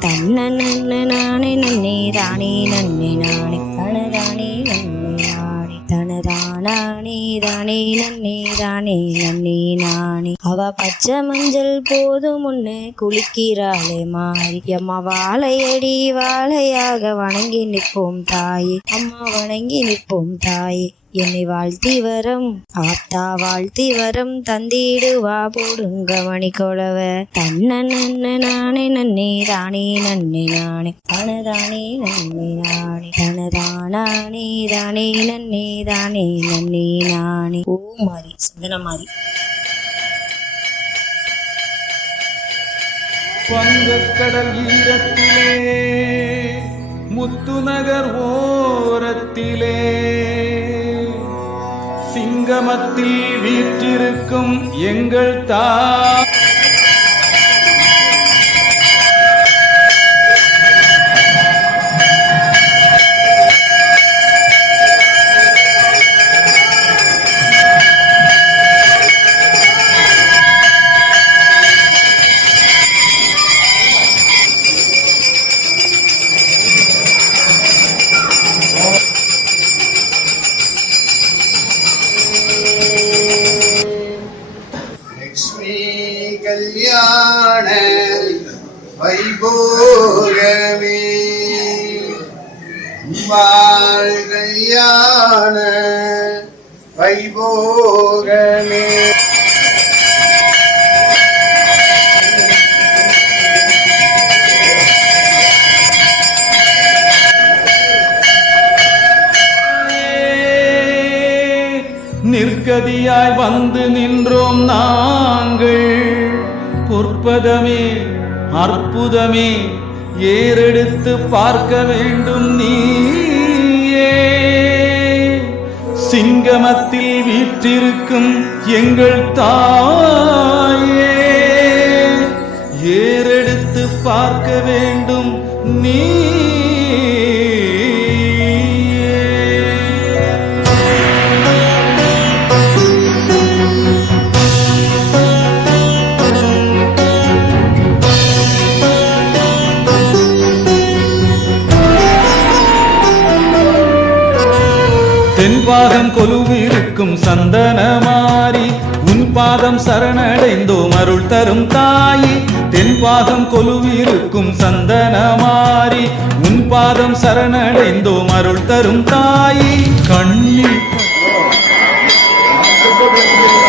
தன்னே நானே நன்னே ராணி நன்னே நானே. தன ராணி நன்னே நானே. தன ராணி ராணி நன்னே ராணி நன்னே நானே. அவ பச்சை மஞ்சள் போதும் முன்னு குளிக்கிறாளே மாறி. அம்மா வாழையடி வாழையாக வணங்கி நிற்போம் தாயே. அம்மா வணங்கி நிற்போம் தாயே. என்னை வாழ்த்தி வரம். ஆத்தா வாழ்த்தி வரம். தந்திடுவா போடுங்க மணி கொலவ தன்ன நன்ன நானே நன்னே தானே நன்னே நானே. தனதானே நன்னே நானே. தனதானே தானே நன்னே தானே நன்னே நானே. ஓ மாறி சிந்தன மாறி வங்கக்கடல் ஈரத்திலே முத்துநகர் ஓரத்திலே. சங்கமத்தில் வீற்றிருக்கும் எங்கள் தா அம்பாள் வைபோகமே. நிற்கதியாய் வந்து நின்றோம் நாங்கள் பொற்பதமே அற்புதமே. ஏறெடுத்து பார்க்க வேண்டும் நீயே. சிங்கமத்தில் வீற்றிருக்கும் எங்கள் தாயே. ஏறெடுத்து பார்க்க வேண்டும் நீ பாதம் கொலுவிருக்கும் சந்தன மாறி உன் பாதம் சரணடைந்தோம் அருள் தரும் தாயி தென் பாதம் கொலுவிருக்கும் சந்தன மாறி உன் பாதம் சரணடைந்தோம் அருள் தரும் தாயி கண்ணில் பக்தர்களின்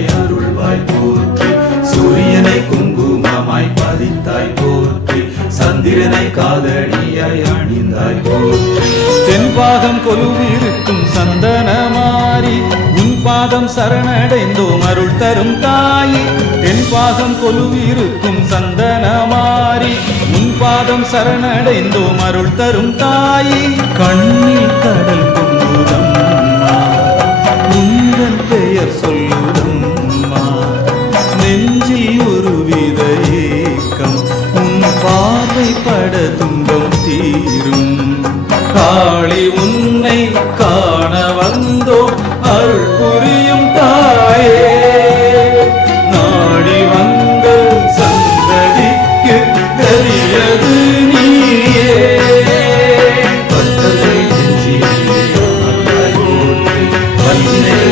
பதித்தாய் போற்றி. சந்திரனை காதணியாய் அணிந்தாய் போற்றி. தென்பாகம் கொலுவிருக்கும் சந்தனமாரி உன் பாதம் சரணடைந்தோம் அருள் தரும் தாயி. தென்பாகம் கொலுவிருக்கும் சந்தனமாரி உன் பாதம் சரணடைந்தோம் அருள் தரும் தாயி. கண்ணில் கடல் வந்தோம் அருள் புரியும் தாயே. நாடி வந்த சந்ததிக்கு தெரியது நீயே. வந்தனை